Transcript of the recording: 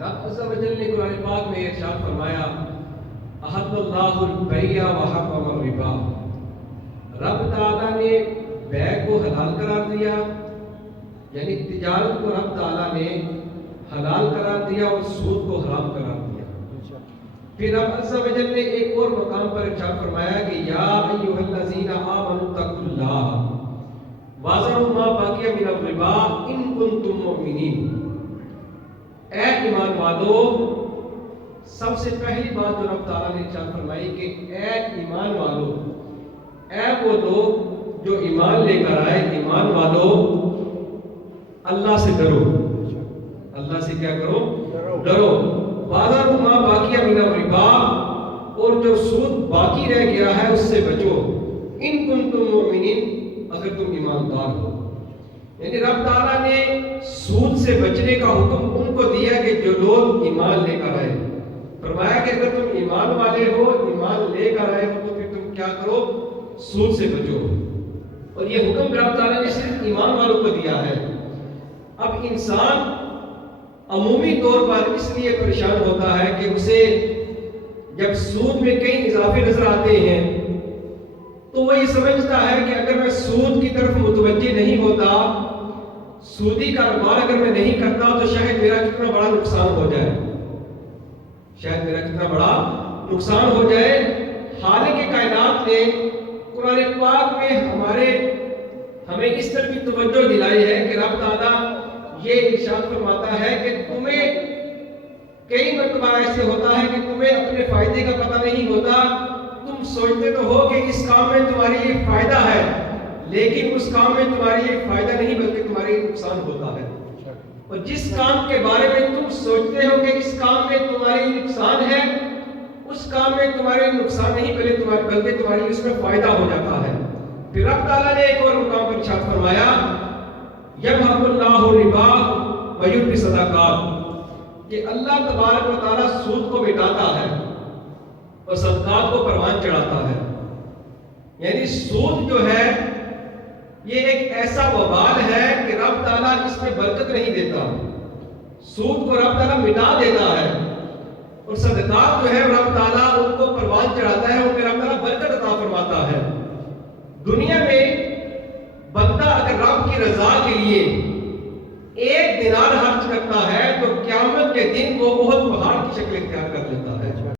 رب عز و جل نے قرآن پاک میں ارشاد فرمایا احل اللہ البیع وحرم الربا، رب تعالیٰ نے بیع کو حلال قرار دیا، یعنی تجارت کو رب تعالیٰ نے حلال قرار دیا اور سود کو حرام قرار دیا۔ پھر رب عز و جل نے ایک اور مقام پر ارشاد فرمایا کہ یا ایھا الذین آمنوا اتقوا اللہ وذروا ما بقی من الربا ان کنتم مؤمنین۔ اے ایمان والو، سب سے پہلی بات جو رب تعالیٰ نے ارشاد فرمائی کہ اے ایمان والو، اے وہ لوگ جو ایمان لے کر آئے، ایمان والو اللہ سے ڈرو، اللہ سے کیا کرو؟ ڈرو۔ وَذَرُوا مَا بَقِیَ مِنَ الرِّبَا، اور جو سود باقی رہ گیا ہے اس سے بچو، ان کنتم مؤمنین، اگر تم ایماندار ہو۔ یعنی رب تعالیٰ نے سود سے بچنے کا حکم ان کو دیا کہ جو لوگ ایمان لے کر آئے، فرمایا کہ اگر تم ایمان والے ہو، ایمان لے کر آئے ہو، تو پھر تم کیا کرو؟ سود سے بچو۔ اور یہ حکم رب تعالیٰ نے صرف ایمان والوں کو دیا ہے۔ اب انسان عمومی طور پر اس لیے پریشان ہوتا ہے کہ اسے جب سود میں کئی اضافے نظر آتے ہیں تو وہ یہ سمجھتا ہے کہ اگر میں سود کی طرف متوجہ نہیں ہوتا، سودی کاروبار اگر میں نہیں کرتا تو شاید میرا کتنا بڑا نقصان ہو جائے، شاید میرا کتنا بڑا نقصان ہو جائے۔ خالق کائنات نے قرآن پاک میں ہمیں اس طرح کی توجہ دلائی ہے کہ رب تعالیٰ یہ ارشاد فرماتا ہے کہ تمہیں کئی مرتبہ ایسے ہوتا ہے کہ تمہیں اپنے فائدے کا پتہ نہیں ہوتا، تم سوچتے تو ہو کہ اس کام میں تمہاری یہ فائدہ ہے، لیکن اس کام میں تمہاری یہ فائدہ نہیں بلکہ تمہاری یہ نقصان ہوتا ہے۔ اور جس کام کے بارے میں تم سوچتے ہو کہ اس کام میں تمہاری نقصان ہے، اس کام میں تمہارے نقصان نہیں بلکہ تمہاری اس میں فائدہ ہو جاتا ہے۔ پھر رب تعالیٰ نے ایک اور مقام پر ارشاد فرمایا یمحق اللہ الربا ویربی الصدقات، کہ اللہ تبارک و تعالیٰ سود کو مٹاتا ہے اور صدقات کو پروان چڑھاتا ہے۔ یعنی سود جو ہے یہ ایک ایسا وبال ہے کہ رب تعالیٰ اس میں برکت نہیں دیتا، سود کو رب تعالیٰ مٹا دیتا ہے، اور صدقات جو ہے رب تعالیٰ ان کو پروان چڑھاتا ہے، ان میں رب تعالیٰ برکت عطا فرماتا ہے۔ دنیا میں بندہ اگر رب کی رضا کے لیے ایک دینار خرچ کرتا ہے تو قیامت کے دن وہ بہت پہاڑ کی شکل اختیار کر لیتا ہے۔